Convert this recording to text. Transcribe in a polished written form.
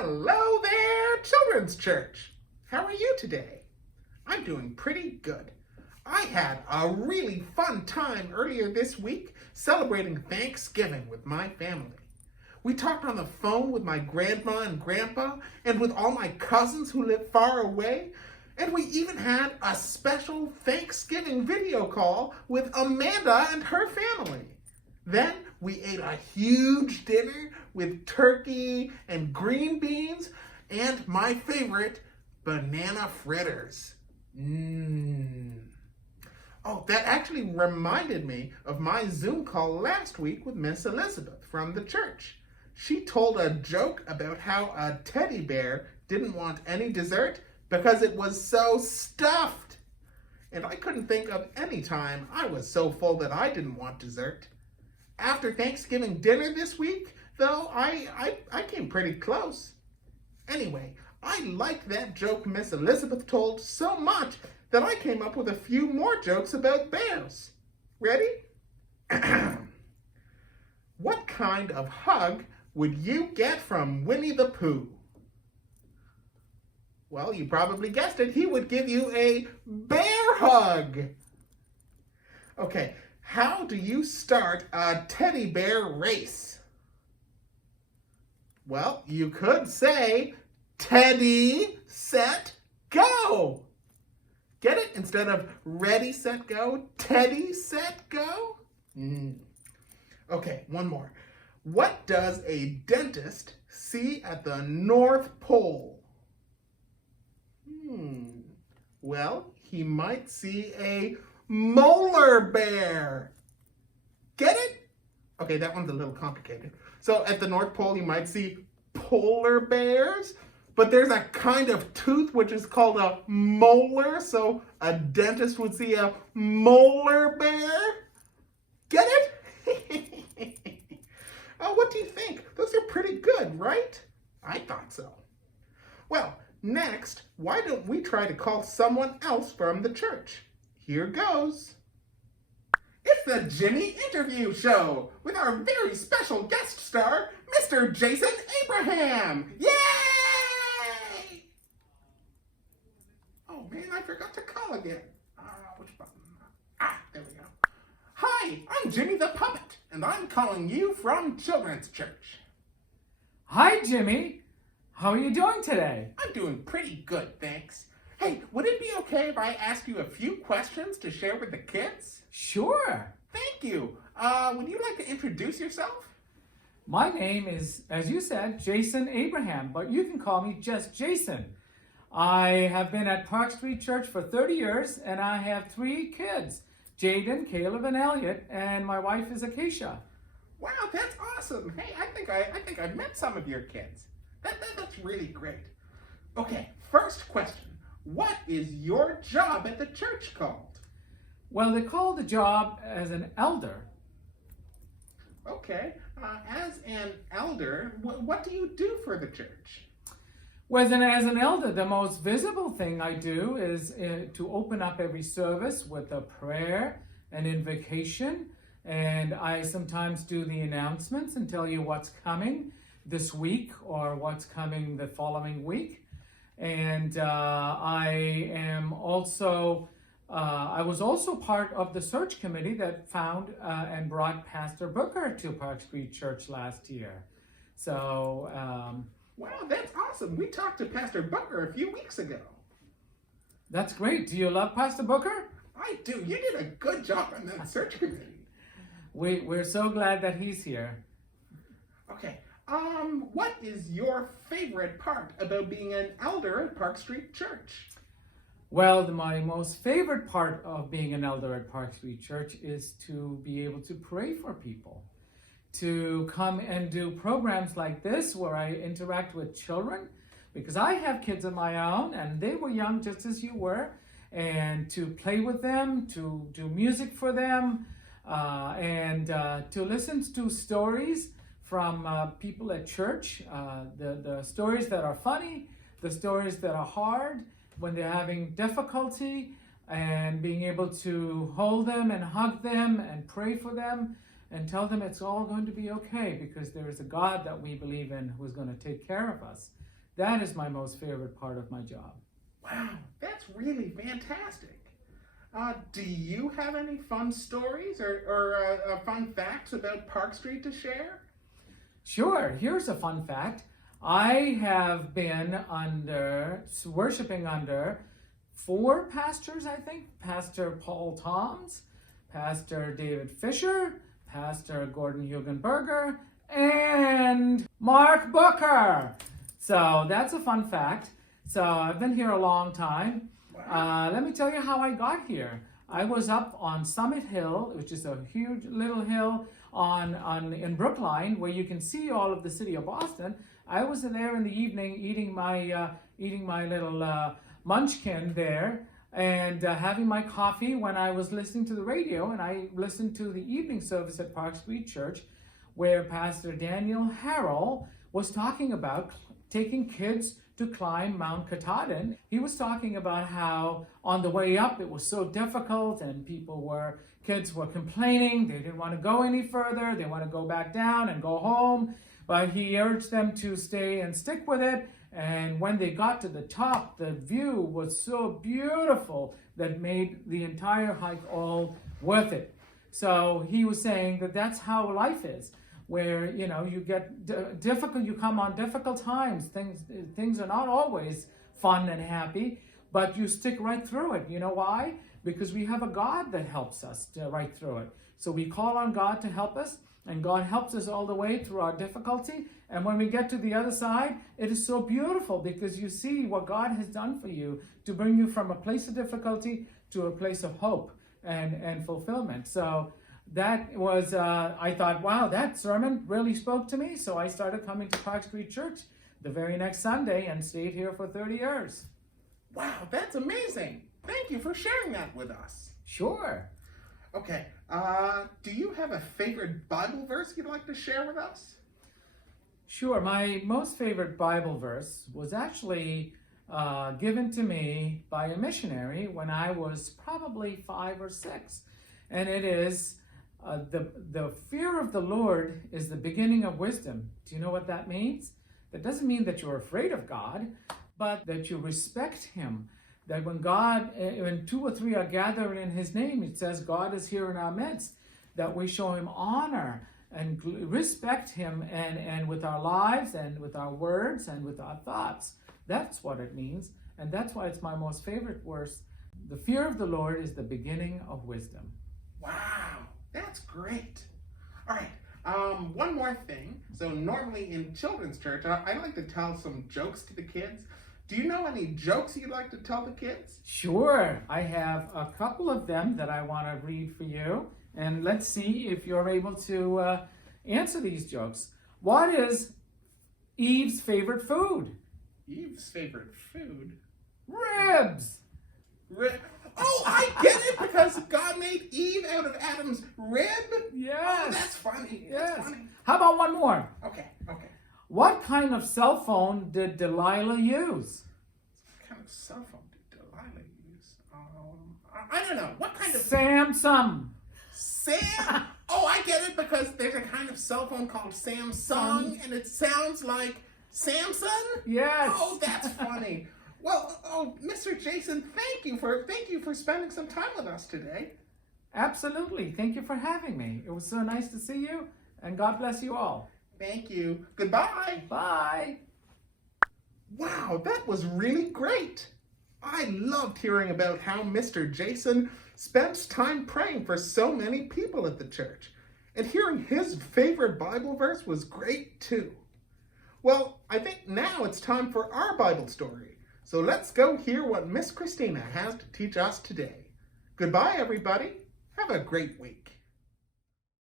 Hello there, Children's Church. How are you today? I'm doing pretty good. I had a really fun time earlier this week celebrating Thanksgiving with my family. We talked on the phone with my grandma and grandpa and with all my cousins who live far away. And we even had a special Thanksgiving video call with Amanda and her family. Then we ate a huge dinner with turkey and green beans and my favorite, banana fritters. Oh, that actually reminded me of my Zoom call last week with Miss Elizabeth from the church. She told a joke about how a teddy bear didn't want any dessert because it was so stuffed. And I couldn't think of any time I was so full that I didn't want dessert. After Thanksgiving dinner this week, though, I came pretty close. Anyway, I liked that joke Miss Elizabeth told so much that I came up with a few more jokes about bears. Ready? What kind of hug would you get from Winnie the Pooh? Well, you probably guessed it. He would give you a bear hug. Okay, how do you start a teddy bear race? Well, you could say, Teddy, set, go. Get it? Instead of ready, set, go, Teddy, set, go? Okay, one more. What does a dentist see at the North Pole? Well, he might see a molar bear. Get it? Okay, that one's a little complicated. So at the North Pole, you might see polar bears, but there's a kind of tooth which is called a molar, so a dentist would see a molar bear. Get it? Oh, what do you think? Those are pretty good, right? I thought so. Well, next, why don't we try to call someone else from the church? Here goes. It's the Jimmy Interview Show with our very special guest star, Mr. Jason Abraham. Yay! Oh man, I forgot to call again. Which button? There we go. Hi, I'm Jimmy the Puppet, and I'm calling you from Children's Church. Hi, Jimmy. How are you doing today? I'm doing pretty good, thanks. Hey, would it be okay if I ask you a few questions to share with the kids? Sure. Thank you. Would you like to introduce yourself? My name is, as you said, Jason Abraham, but you can call me just Jason. I have been at Park Street Church for 30 years, and I have 3 kids, Jaden, Caleb, and Elliot, and my wife is Acacia. Wow, that's awesome. Hey, I think I've met some of your kids. That's really great. Okay, first question. What is your job at the church called? Well, they call the job as an elder. Okay, as an elder, what do you do for the church? Well, then as an elder, the most visible thing I do is to open up every service with a prayer, an invocation, and I sometimes do the announcements and tell you what's coming this week or what's coming the following week. And I was also part of the search committee that found and brought Pastor Booker to Park Street Church last year. So, wow, that's awesome. We talked to Pastor Booker a few weeks ago. That's great. Do you love Pastor Booker? I do. You did a good job on that search committee. We're so glad that he's here. Okay. What is your favorite part about being an elder at Park Street Church? Well, my most favorite part of being an elder at Park Street Church is to be able to pray for people, to come and do programs like this where I interact with children, because I have kids of my own and they were young just as you were, and to play with them, to do music for them, and to listen to stories from people at church, the stories that are funny, the stories that are hard, when they're having difficulty, and being able to hold them and hug them and pray for them and tell them it's all going to be okay because there is a God that we believe in who is going to take care of us. That is my most favorite part of my job. Wow, that's really fantastic. Do you have any fun stories or fun facts about Park Street to share? Sure, here's a fun fact. I have been worshiping under 4 pastors, I think. Pastor Paul Toms, Pastor David Fisher, Pastor Gordon Hugenberger, and Mark Booker. So that's a fun fact. So I've been here a long time. Wow. Let me tell you how I got here. I was up on Summit Hill, which is a huge little hill in Brookline, where you can see all of the city of Boston. I was there in the evening eating my little munchkin there and having my coffee when I was listening to the radio, and I listened to the evening service at Park Street Church, where Pastor Daniel Harrell was talking about taking kids to climb Mount Katahdin. He was talking about how on the way up it was so difficult and kids were complaining. They didn't want to go any further. They want to go back down and go home. But he urged them to stay and stick with it. And when they got to the top, the view was so beautiful that made the entire hike all worth it. So he was saying that that's how life is, where you get difficult, you come on difficult times. Things are not always fun and happy, but you stick right through it. You know why? Because we have a God that helps us right through it. So we call on God to help us, and God helps us all the way through our difficulty. And when we get to the other side, it is so beautiful because you see what God has done for you to bring you from a place of difficulty to a place of hope and fulfillment. So that was, I thought, wow, that sermon really spoke to me. So I started coming to Park Street Church the very next Sunday and stayed here for 30 years. Wow, that's amazing. Thank you for sharing that with us. Sure. Okay, do you have a favorite Bible verse you'd like to share with us? Sure. My most favorite Bible verse was actually given to me by a missionary when I was probably 5 or 6. And it is, the fear of the Lord is the beginning of wisdom. Do you know what that means? That doesn't mean that you're afraid of God, but that you respect him. That when 2 or 3 are gathered in his name, it says God is here in our midst, that we show him honor and respect him and with our lives and with our words and with our thoughts. That's what it means. And that's why it's my most favorite verse. The fear of the Lord is the beginning of wisdom. Wow, that's great. All right, one more thing. So normally in children's church, I like to tell some jokes to the kids. Do you know any jokes you'd like to tell the kids? Sure. I have a couple of them that I want to read for you. And let's see if you're able to answer these jokes. What is Eve's favorite food? Eve's favorite food? Ribs. Oh, I get it, because God made Eve out of Adam's rib? Yes. Oh, that's funny. Yes. That's funny. How about one more? Okay. What kind of cell phone did Delilah use? What kind of cell phone did Delilah use? I don't know. What kind of... Samsung. Sam? Oh, I get it, because there's a kind of cell phone called Samsung, and it sounds like Samson? Yes. Oh, that's funny. Well, Mr. Jason, thank you for spending some time with us today. Absolutely. Thank you for having me. It was so nice to see you, and God bless you all. Thank you. Goodbye. Bye. Wow, that was really great. I loved hearing about how Mr. Jason spends time praying for so many people at the church. And hearing his favorite Bible verse was great too. Well, I think now it's time for our Bible story. So let's go hear what Miss Christina has to teach us today. Goodbye, everybody. Have a great week.